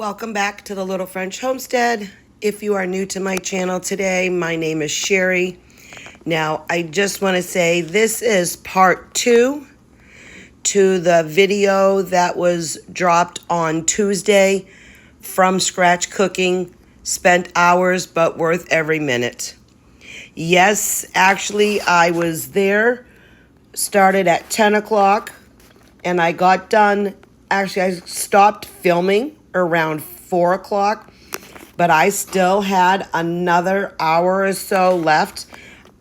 Welcome back to the Little French Homestead. If you are new to my channel today, my name is Sherry. Now, I just want to say this is part 2 to the video that was dropped on Tuesday, From Scratch Cooking, spent hours but worth every minute. Yes, actually, I was there, started at 10 o'clock, and I got done. Actually, I stopped filming around 4 o'clock, but I still had another hour or so left.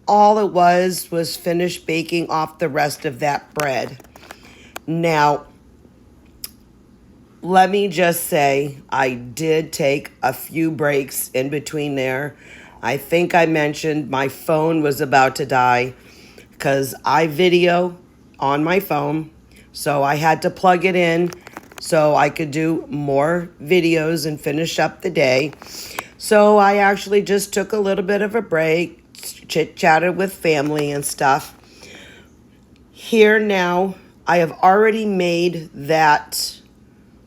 All it was finished baking off the rest of that bread. Now, let me just say, I did take a few breaks in between there. I think I mentioned my phone was about to die because I video on my phone, so I had to plug it in so I could do more videos and finish up the day. So I actually just took a little bit of a break, chit-chatted with family and stuff. Here now, I have already made that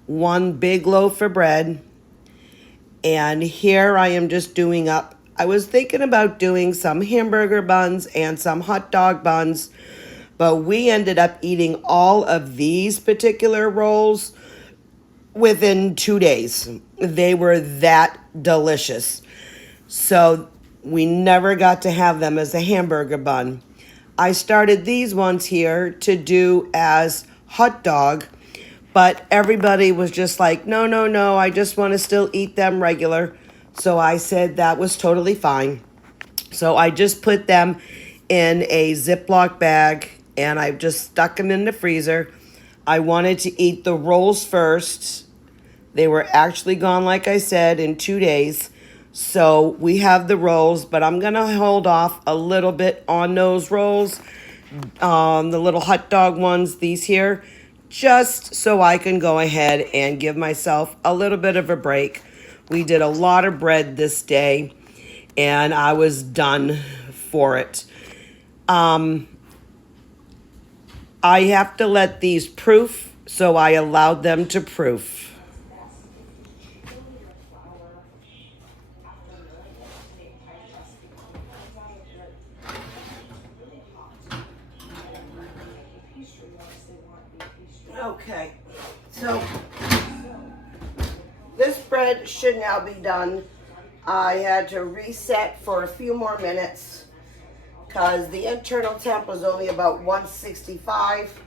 one big loaf of bread. And here I am just doing up. I was thinking about doing some hamburger buns and some hot dog buns, but we ended up eating all of these particular rolls within 2 days. They were that delicious. So we never got to have them as a hamburger bun. I started these ones here to do as hot dog, but everybody was just like, no, I just want to still eat them regular. So I said that was totally fine. So I just put them in a Ziploc bag and I just stuck them in the freezer. I wanted to eat the rolls first. They were actually gone, like I said, in 2 days. So we have the rolls, but I'm going to hold off a little bit on those rolls, the little hot dog ones, these here, just so I can go ahead and give myself a little bit of a break. We did a lot of bread this day, and I was done for it. I have to let these proof, so I allowed them to proof. Okay, so this bread should now be done. I had to reset for a few more minutes because the internal temp was only about 165.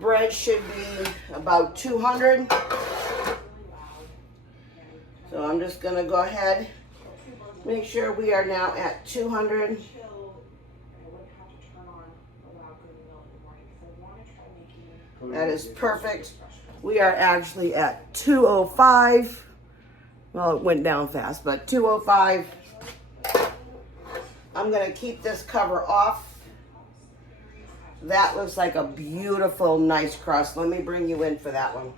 Bread should be about 200. So I'm just going to go ahead, make sure we are now at 200. That is perfect. We are actually at 205. Well, it went down fast, but 205. I'm going to keep this cover off. That looks like a beautiful, nice crust. Let me bring you in for that one.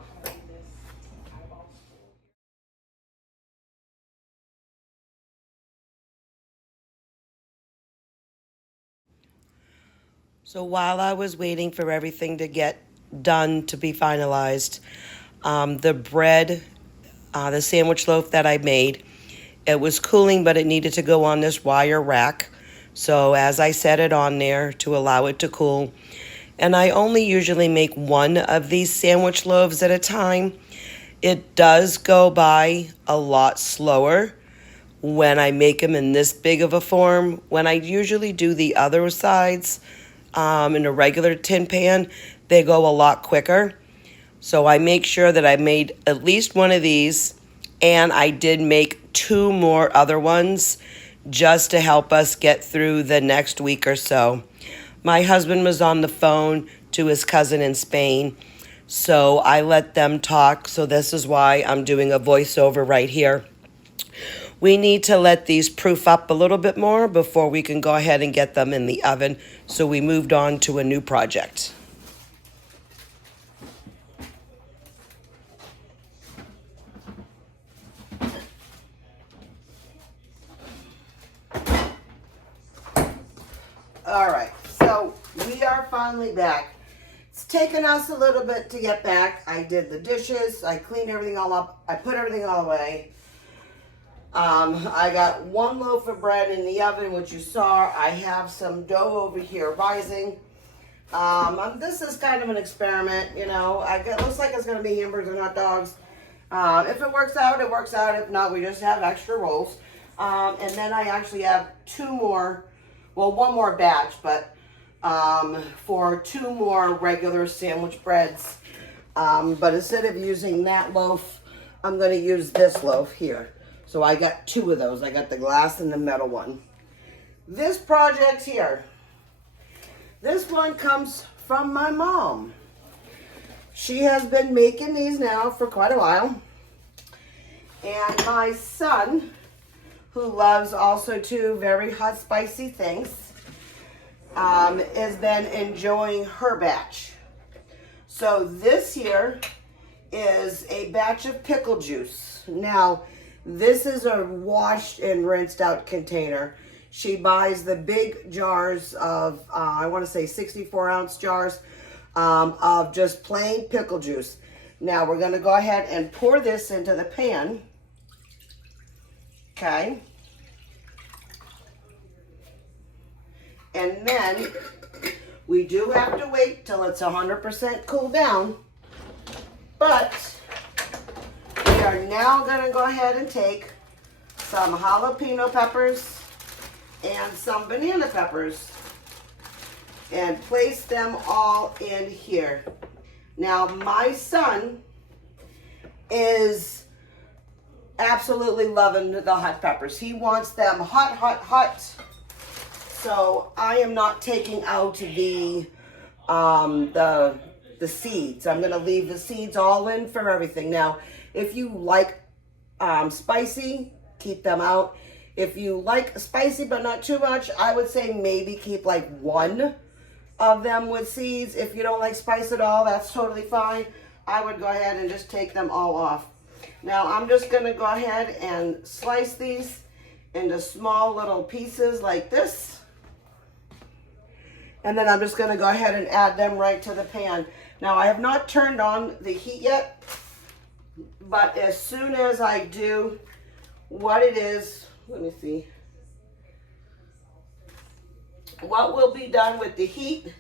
So while I was waiting for everything to get done to be finalized, the bread, the sandwich loaf that I made, it was cooling, but it needed to go on this wire rack. So as I set it on there to allow it to cool, and I only usually make one of these sandwich loaves at a time. It does go by a lot slower when I make them in this big of a form. When I usually do the other sides in a regular tin pan, they go a lot quicker. So I make sure that I made at least one of these, and I did make 2 more other ones just to help us get through the next week or so. My husband was on the phone to his cousin in Spain, so I let them talk. So this is why I'm doing a voiceover right here. We need to let these proof up a little bit more before we can go ahead and get them in the oven. So we moved on to a new project. All right, so we are finally back. It's taken us a little bit to get back. I did the dishes. I cleaned everything all up. I put everything all away. I got one loaf of bread in the oven, which you saw. I have some dough over here rising. This is kind of an experiment, you know. It looks like it's going to be hamburgers and hot dogs. If it works out, it works out. If not, we just have extra rolls. And then I actually have one more batch, but for 2 more regular sandwich breads. But instead of using that loaf, I'm going to use this loaf here. So I got 2 of those. I got the glass and the metal one. This project here, this one comes from my mom. She has been making these now for quite a while. And my son, who loves also 2 very hot, spicy things, has been enjoying her batch. So this here is a batch of pickle juice. Now, this is a washed and rinsed out container. She buys the big jars of, I want to say 64-ounce jars of just plain pickle juice. Now we're going to go ahead and pour this into the pan. Okay. And then we do have to wait till it's 100% cooled down. But we are now going to go ahead and take some jalapeno peppers and some banana peppers and place them all in here. Now, my son is absolutely loving the hot peppers. He wants them hot, hot, hot. So I am not taking out the seeds. I'm going to leave the seeds all in for everything. Now, if you like spicy, keep them out. If you like spicy but not too much, I would say maybe keep like 1 of them with seeds. If you don't like spice at all, that's totally fine. I would go ahead and just take them all off. Now I'm just going to go ahead and slice these into small little pieces like this. And then I'm just going to go ahead and add them right to the pan. Now I have not turned on the heat yet, but as soon as I do, what it is, let me see. What will be done with the heat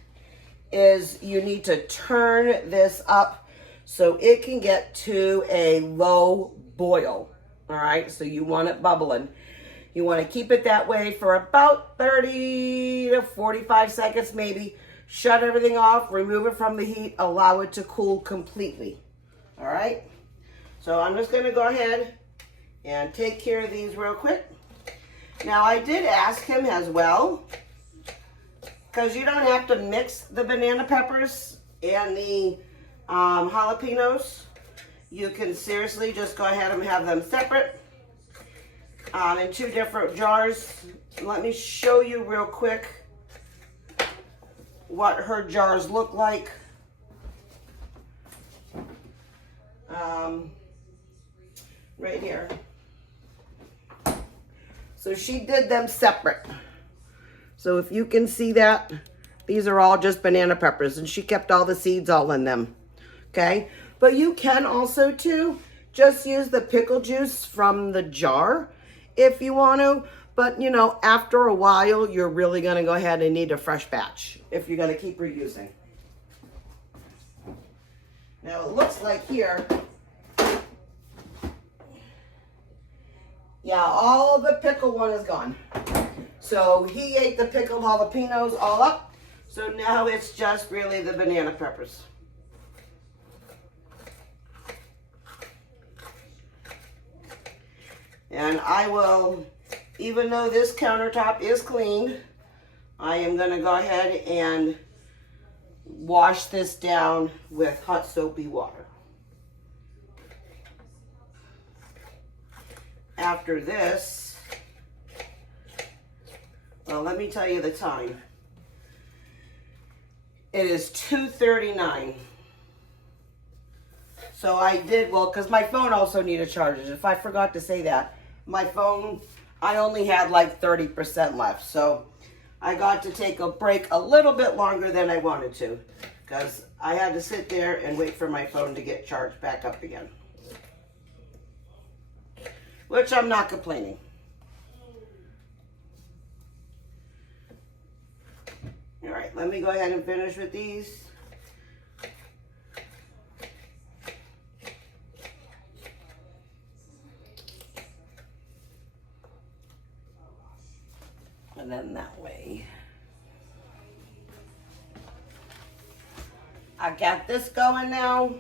is you need to turn this up so it can get to a low boil. All right, so you want it bubbling. You want to keep it that way for about 30 to 45 seconds maybe. Shut everything off, remove it from the heat, allow it to cool completely. All right, so I'm just going to go ahead and take care of these real quick. Now I did ask him as well, because you don't have to mix the banana peppers and the jalapenos. You can seriously just go ahead and have them separate in 2 different jars. Let me show you real quick what her jars look like. Right here. So she did them separate. So if you can see that, these are all just banana peppers, and she kept all the seeds all in them. Okay, but you can also too just use the pickle juice from the jar if you want to. But you know, after a while, you're really going to go ahead and need a fresh batch if you're going to keep reusing. Now it looks like here, yeah, all the pickle one is gone. So he ate the pickled jalapenos all up. So now it's just really the banana peppers. And I will, even though this countertop is clean, I am going to go ahead and wash this down with hot soapy water. After this, well, let me tell you the time. It is 2:39. So I did, well, because my phone also needed charges. If I forgot to say that, my phone, I only had like 30% left. So I got to take a break a little bit longer than I wanted to, because I had to sit there and wait for my phone to get charged back up again. Which I'm not complaining. All right, let me go ahead and finish with these. And then that way. I got this going now.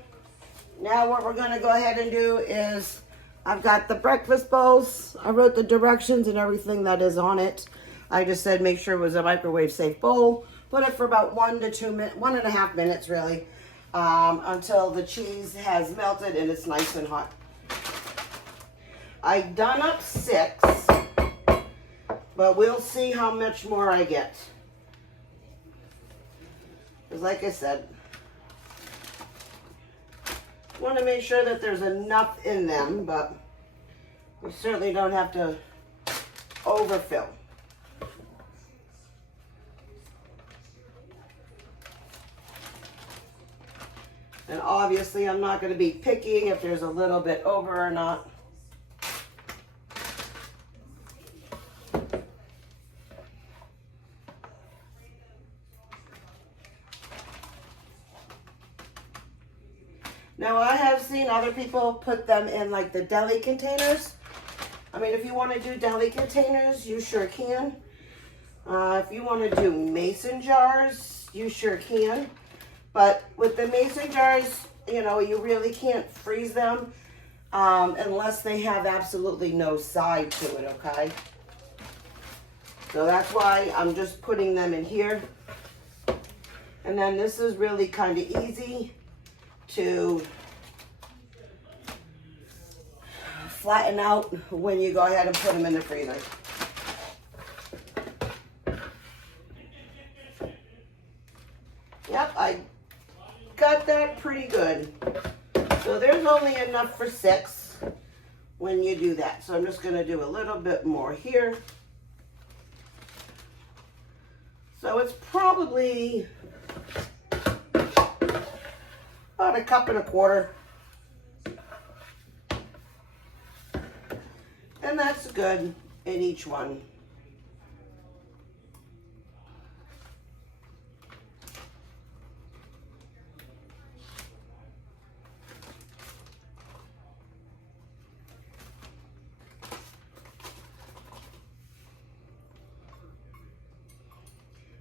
Now what we're gonna go ahead and do is, I've got the breakfast bowls. I wrote the directions and everything that is on it. I just said make sure it was a microwave safe bowl. Put it for about 1 to 2 minutes, 1.5 minutes really, until the cheese has melted and it's nice and hot. I done up 6, but we'll see how much more I get. Because like I said, want to make sure that there's enough in them, but we certainly don't have to overfill. And obviously I'm not going to be picky if there's a little bit over or not. Now I have seen other people put them in like the deli containers. I mean, if you want to do deli containers, you sure can. If you want to do mason jars, you sure can. But with the mason jars, you know, you really can't freeze them unless they have absolutely no side to it, okay? So that's why I'm just putting them in here. And then this is really kind of easy to flatten out when you go ahead and put them in the freezer. Yep, I got that pretty good. So there's only enough for 6 when you do that. So I'm just going to do a little bit more here. So it's probably about 1.25 cups. And that's good in each one.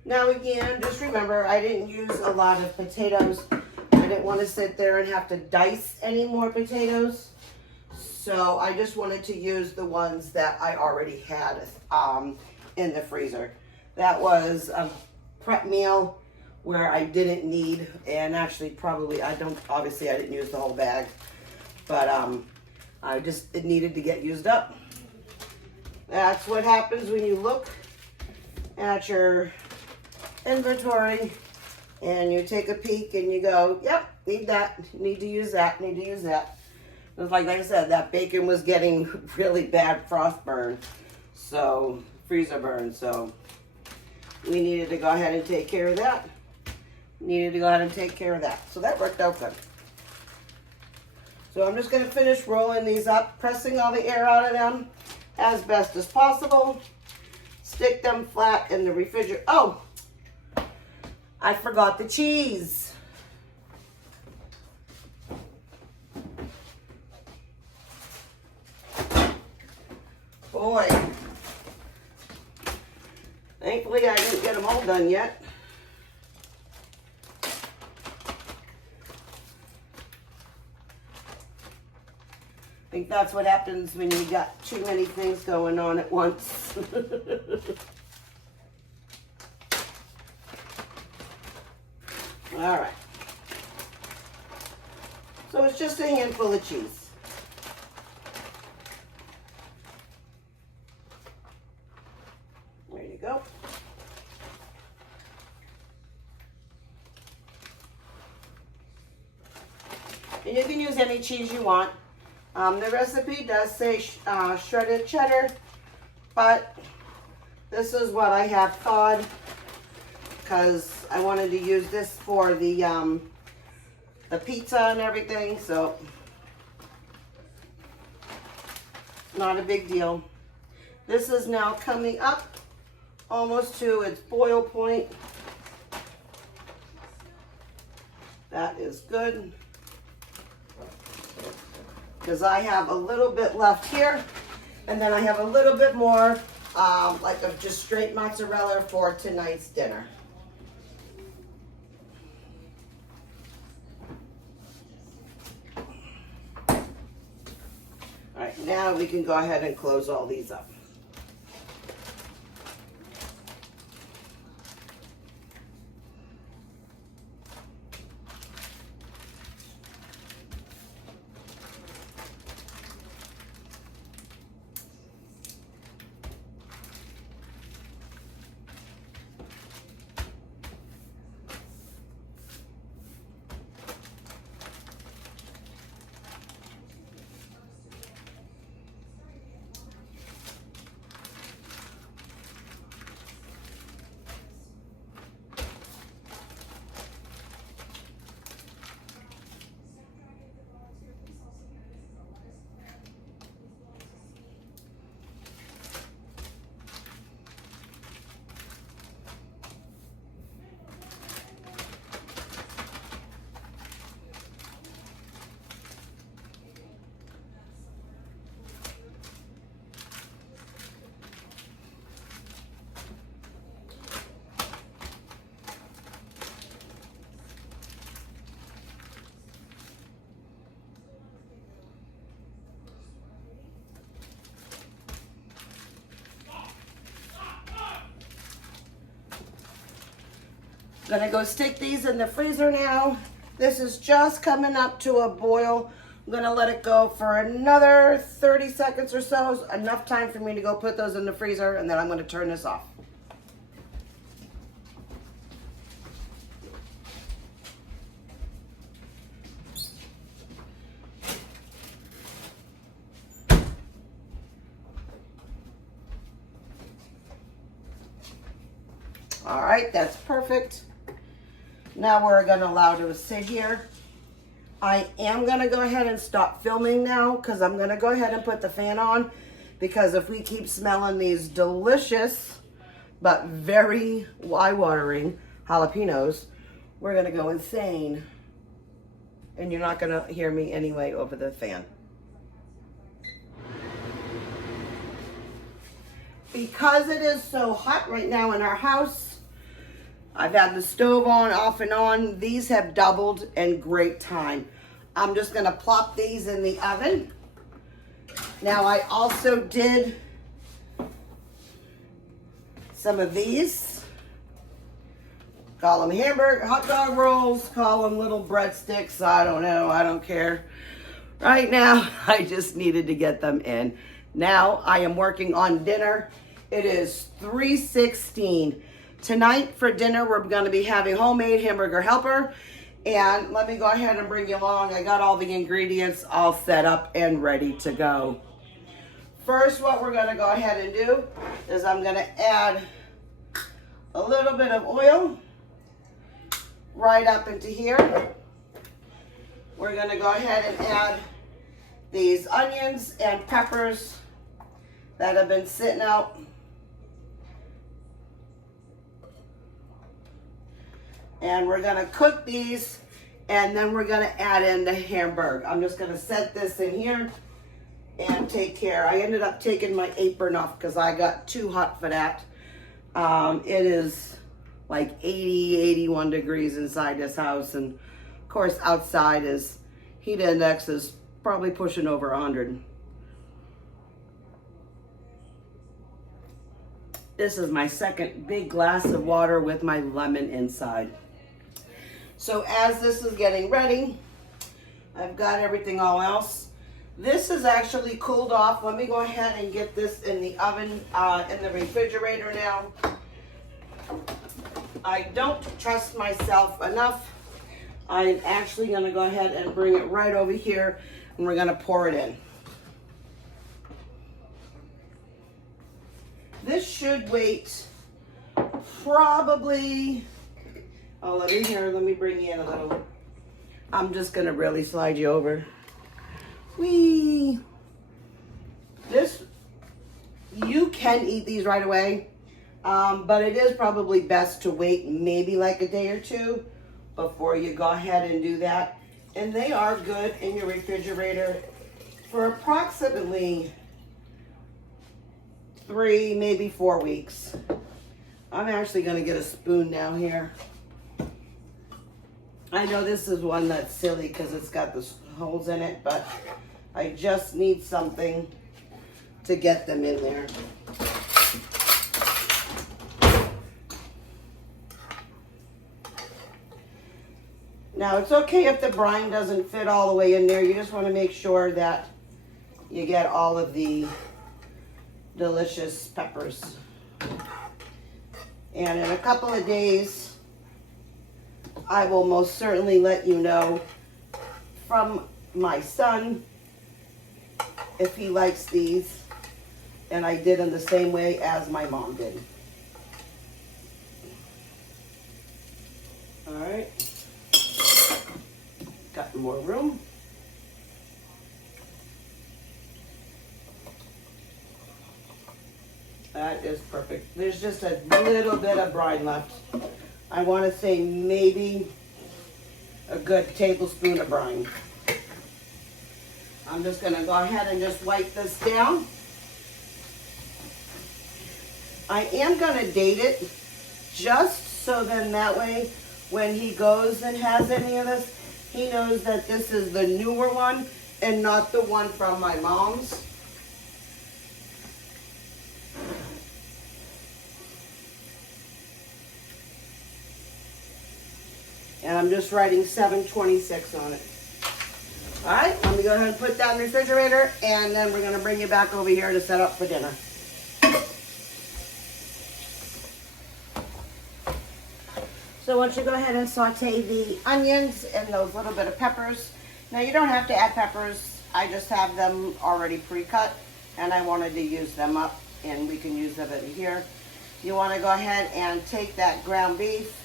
Now again, just remember, I didn't use a lot of potatoes. I didn't want to sit there and have to dice any more potatoes. So I just wanted to use the ones that I already had in the freezer. That was a prep meal where I didn't need, and actually probably, obviously I didn't use the whole bag, but it needed to get used up. That's what happens when you look at your inventory and you take a peek and you go, yep, need that, need to use that, need to use that. It was like I said, that bacon was getting really bad frost burn, so freezer burn, so we needed to go ahead and take care of that. So that worked out good. So I'm just going to finish rolling these up, pressing all the air out of them as best as possible. Stick them flat in the refrigerator. Oh, I forgot the cheese. Boy, thankfully I didn't get them all done yet. I think that's what happens when you got too many things going on at once. All right. So it's just a handful of cheese. There you go. And you can use any cheese you want. The recipe does say shredded cheddar, but this is what I have thawed because I wanted to use this for the the pizza and everything, so not a big deal. This is now coming up almost to its boil point. That is good, because I have a little bit left here, and then I have a little bit more like of just straight mozzarella for tonight's dinner. All right, now we can go ahead and close all these up. Gonna go stick these in the freezer now. This is just coming up to a boil. I'm gonna let it go for another 30 seconds or so. Enough time for me to go put those in the freezer, and then I'm gonna turn this off. All right, that's perfect. Now we're gonna allow it to sit here. I am gonna go ahead and stop filming now, because I'm gonna go ahead and put the fan on, because if we keep smelling these delicious but very eye-watering jalapenos, we're gonna go insane. And you're not gonna hear me anyway over the fan. Because it is so hot right now in our house, I've had the stove on, off and on. These have doubled in great time. I'm just gonna plop these in the oven. Now I also did some of these. Call them hamburger, hot dog rolls, call them little breadsticks. I don't know, I don't care. Right now, I just needed to get them in. Now I am working on dinner. It is 3:16. Tonight for dinner, we're gonna be having homemade hamburger helper. And let me go ahead and bring you along. I got all the ingredients all set up and ready to go. First, what we're gonna go ahead and do is I'm gonna add a little bit of oil right up into here. We're gonna go ahead and add these onions and peppers that have been sitting out. And we're gonna cook these, and then we're gonna add in the hamburger. I'm just gonna set this in here and take care. I ended up taking my apron off because I got too hot for that. It is like 80, 81 degrees inside this house, and of course outside is heat index is probably pushing over 100. This is my second big glass of water with my lemon inside. So as this is getting ready, I've got everything all else. This is actually cooled off. Let me go ahead and get this in the oven, in the refrigerator now. I don't trust myself enough. I'm actually gonna go ahead and bring it right over here, and we're gonna pour it in. This should wait probably, oh, let me bring you in a little. I'm just gonna really slide you over. Whee! This, you can eat these right away, but it is probably best to wait maybe like a day or two before you go ahead and do that. And they are good in your refrigerator for approximately 3, maybe 4 weeks. I'm actually gonna get a spoon now here. I know this is one that's silly because it's got the holes in it, but I just need something to get them in there. Now it's okay if the brine doesn't fit all the way in there. You just want to make sure that you get all of the delicious peppers. And in a couple of days, I will most certainly let you know from my son if he likes these. And I did them the same way as my mom did. All right. Got more room. That is perfect. There's just a little bit of brine left. I want to say maybe a good tablespoon of brine. I'm just going to go ahead and just wipe this down. I am going to date it just so then that way when he goes and has any of this, he knows that this is the newer one and not the one from my mom's. And I'm just writing 726 on it. All right, let me go ahead and put that in the refrigerator, and then we're gonna bring you back over here to set up for dinner. So once you go ahead and saute the onions and those little bit of peppers. Now you don't have to add peppers. I just have them already pre-cut, and I wanted to use them up, and we can use them in here. You wanna go ahead and take that ground beef.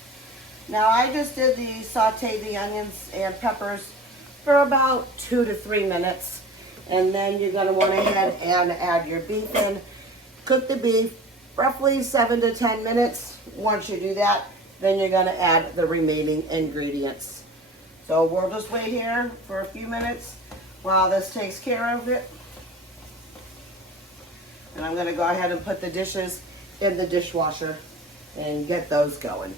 Now I just did saute the onions and peppers for about 2 to 3 minutes. And then you're gonna want to head and add your beef in. Cook the beef roughly 7 to 10 minutes. Once you do that, then you're gonna add the remaining ingredients. So we'll just wait here for a few minutes while this takes care of it. And I'm gonna go ahead and put the dishes in the dishwasher and get those going.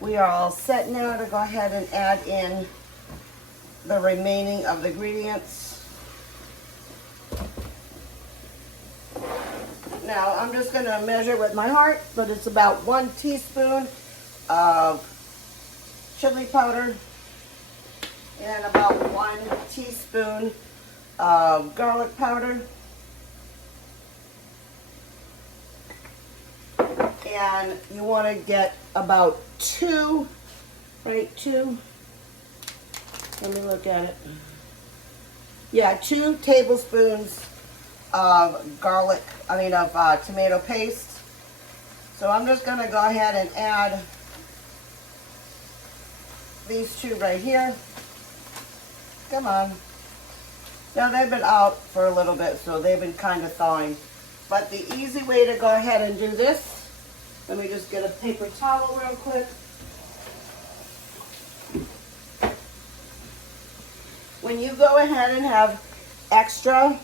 We are all set now to go ahead and add in the remaining of the ingredients. Now I'm just going to measure with my heart, but it's about 1 teaspoon of chili powder and about 1 teaspoon of garlic powder. And you want to get about 2, let me look at it. Yeah, 2 tablespoons of tomato paste. So I'm just going to go ahead and add these 2 right here. Come on. Now they've been out for a little bit, so they've been kind of thawing. But the easy way to go ahead and do this, let me just get a paper towel real quick. When you go ahead and have extra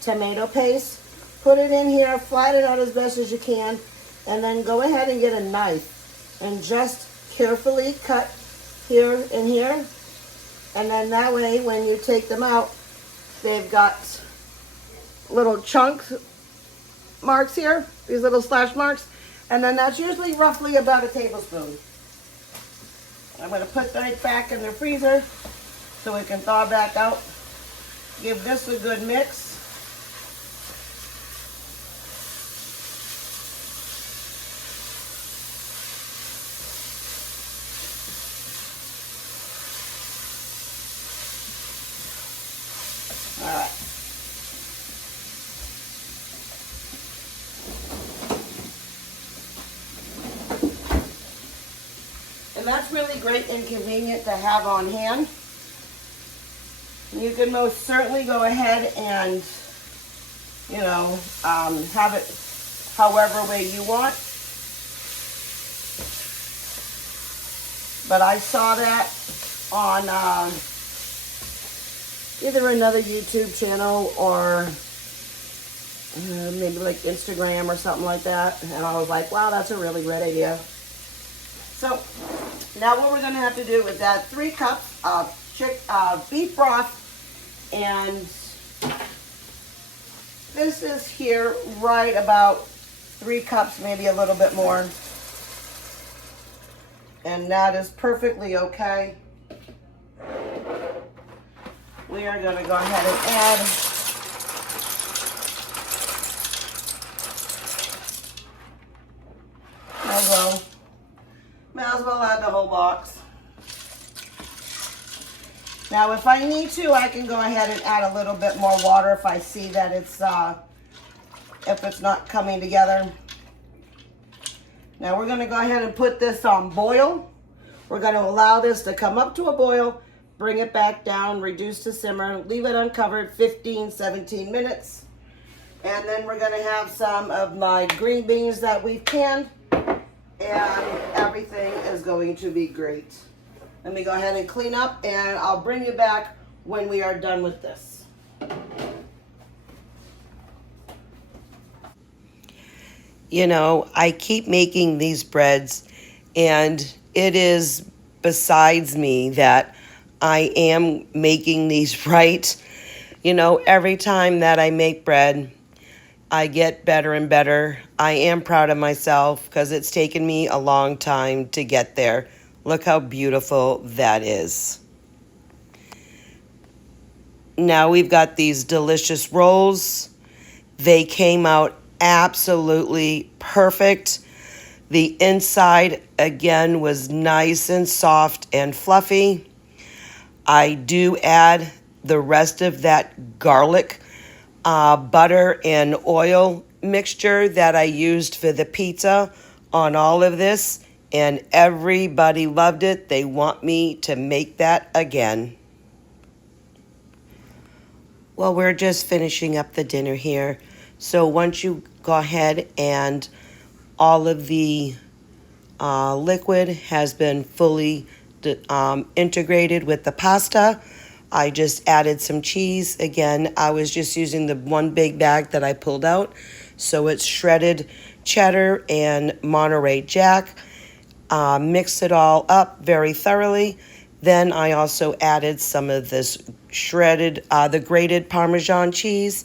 tomato paste, put it in here, flatten it out as best as you can, and then go ahead and get a knife and just carefully cut here and here. And then that way, when you take them out, they've got little chunk marks here, these little slash marks. And then that's usually roughly about a tablespoon. I'm going to put that back in the freezer so it can thaw back out. Give this a good mix. All right. And And that's really great and convenient to have on hand. You can most certainly go ahead and, you know, have it however way you want. But I saw that on either another YouTube channel or maybe like Instagram or something like that. And I was like, wow, that's a really great idea. So now what we're going to have to do is add 3 cups of beef broth. And this is here right about 3 cups, maybe a little bit more. And that is perfectly okay. We are going to go ahead and add might as well add the whole box. Now if I need to, I can go ahead and add a little bit more water if I see that it's if it's not coming together. Now we're going to go ahead and put this on boil. We're going to allow this to come up to a boil, bring it back down, reduce to simmer, leave it uncovered 15, 17 minutes. And then we're going to have some of my green beans that we've canned, and everything is going to be great. Let me go ahead and clean up, and I'll bring you back when we are done with this. You know, I keep making these breads, and it is besides me that I am making these right. You know, every time that I make bread, I get better and better. I am proud of myself because it's taken me a long time to get there. Look how beautiful that is. Now we've got these delicious rolls. They came out absolutely perfect. The inside, again, was nice and soft and fluffy. I do add the rest of that garlic, butter, and oil mixture that I used for the pizza on all of this, and everybody loved it. They want me to make that again. Well, we're just finishing up the dinner here. So once you go ahead and all of the liquid has been fully integrated with the pasta, I just added some cheese. Again, I was just using the one big bag that I pulled out. So it's shredded cheddar and Monterey Jack. Mix it all up very thoroughly. Then I also added some of this shredded, the grated Parmesan cheese.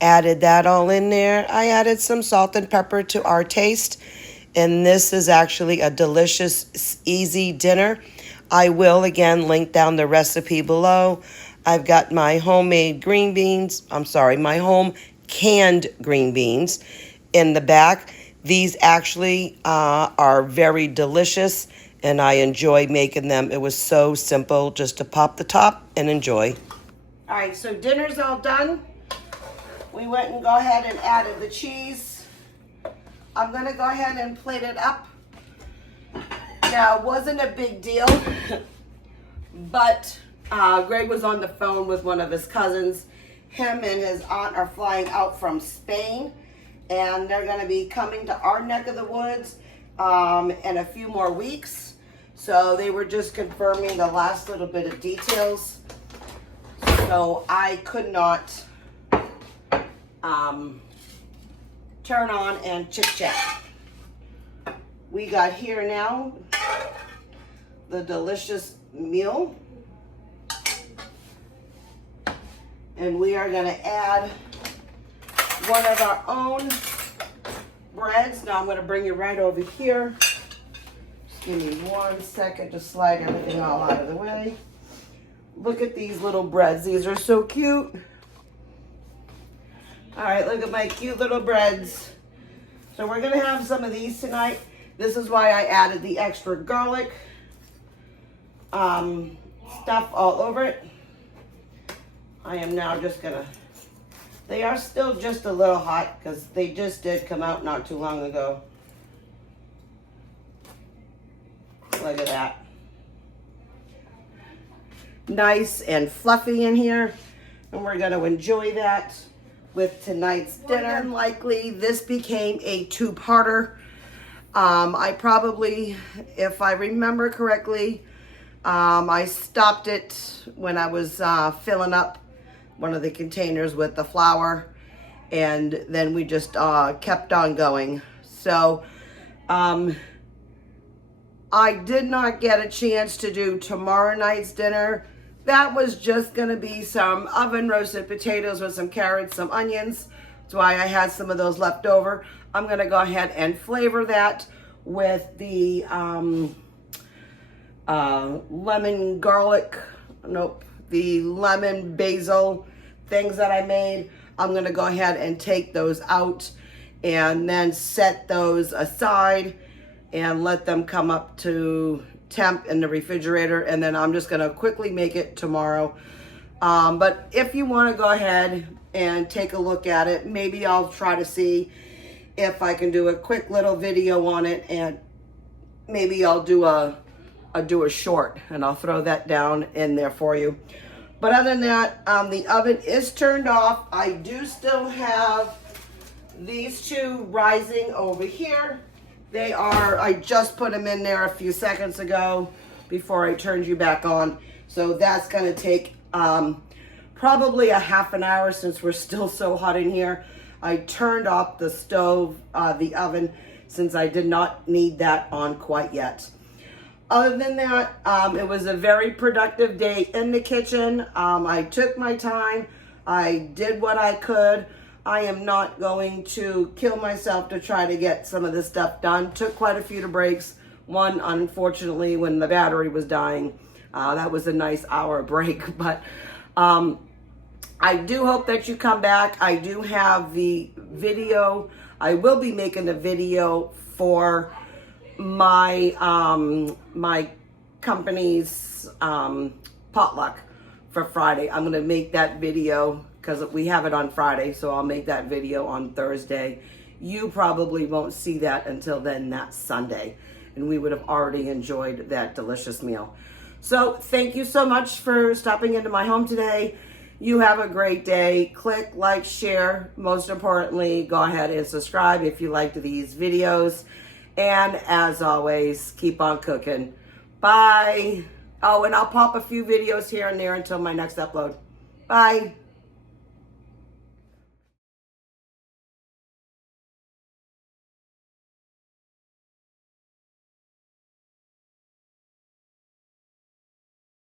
Added that all in there. I added some salt and pepper to our taste. And this is actually a delicious, easy dinner. I will, again, link down the recipe below. I've got my homemade green beans. My home canned green beans in the back. These actually are very delicious, and I enjoy making them. It was so simple just to pop the top and enjoy. All right, so dinner's all done. We went and go ahead and added the cheese. I'm going to go ahead and plate it up. Now, it wasn't a big deal, but Greg was on the phone with one of his cousins. Him and his aunt are flying out from Spain, and they're going to be coming to our neck of the woods in a few more weeks. So they were just confirming the last little bit of details. So I could not turn on and chit chat. We got here now the delicious meal, and we are going to add one of our own breads. Now I'm going to bring you right over here. Just give me 1 second to slide everything all out of the way. Look at these little breads. These are so cute. All right, look at my cute little breads. So we're going to have some of these tonight. This is why I added the extra garlic stuff all over it. I am now just going to, they are still just a little hot because they just did come out not too long ago. Look Look at that. Nice and fluffy in here. And we're going to enjoy that with tonight's dinner. More than likely, this became a two-parter. I probably, if I remember correctly, I stopped it when I was filling up one of the containers with the flour, and then we just kept on going. So I did not get a chance to do tomorrow night's dinner. That was just gonna be some oven roasted potatoes with some carrots, some onions. That's why I had some of those left over. I'm gonna go ahead and flavor that with the lemon garlic, the lemon basil things that I made. I'm gonna go ahead and take those out and then set those aside and let them come up to temp in the refrigerator, and then I'm just gonna quickly make it tomorrow. But if you wanna go ahead and take a look at it, maybe I'll try to see if I can do a quick little video on it, and maybe I'll do a short, and I'll throw that down in there for you. But other than that, the oven is turned off. I do still have these two rising over here. They are, I just put them in there a few seconds ago before I turned you back on. So that's gonna take probably a half an hour since we're still so hot in here. I turned off the stove, the oven, since I did not need that on quite yet. Other than that, it was a very productive day in the kitchen. I took my time. I did what I could. I am not going to kill myself to try to get some of this stuff done. Took quite a few breaks. One, unfortunately, when the battery was dying. That was a nice hour break. But I do hope that you come back. I do have the video. I will be making a video for my my company's potluck for Friday. I'm gonna make that video because we have it on Friday, so I'll make that video on Thursday. You probably won't see that until then, that Sunday, and we would have already enjoyed that delicious meal. So thank you so much for stopping into my home today. You have a great day. Click, like, share. Most importantly, go ahead and subscribe if you liked these videos. And as always, keep on cooking. Bye. Oh, and I'll pop a few videos here and there until my next upload. Bye.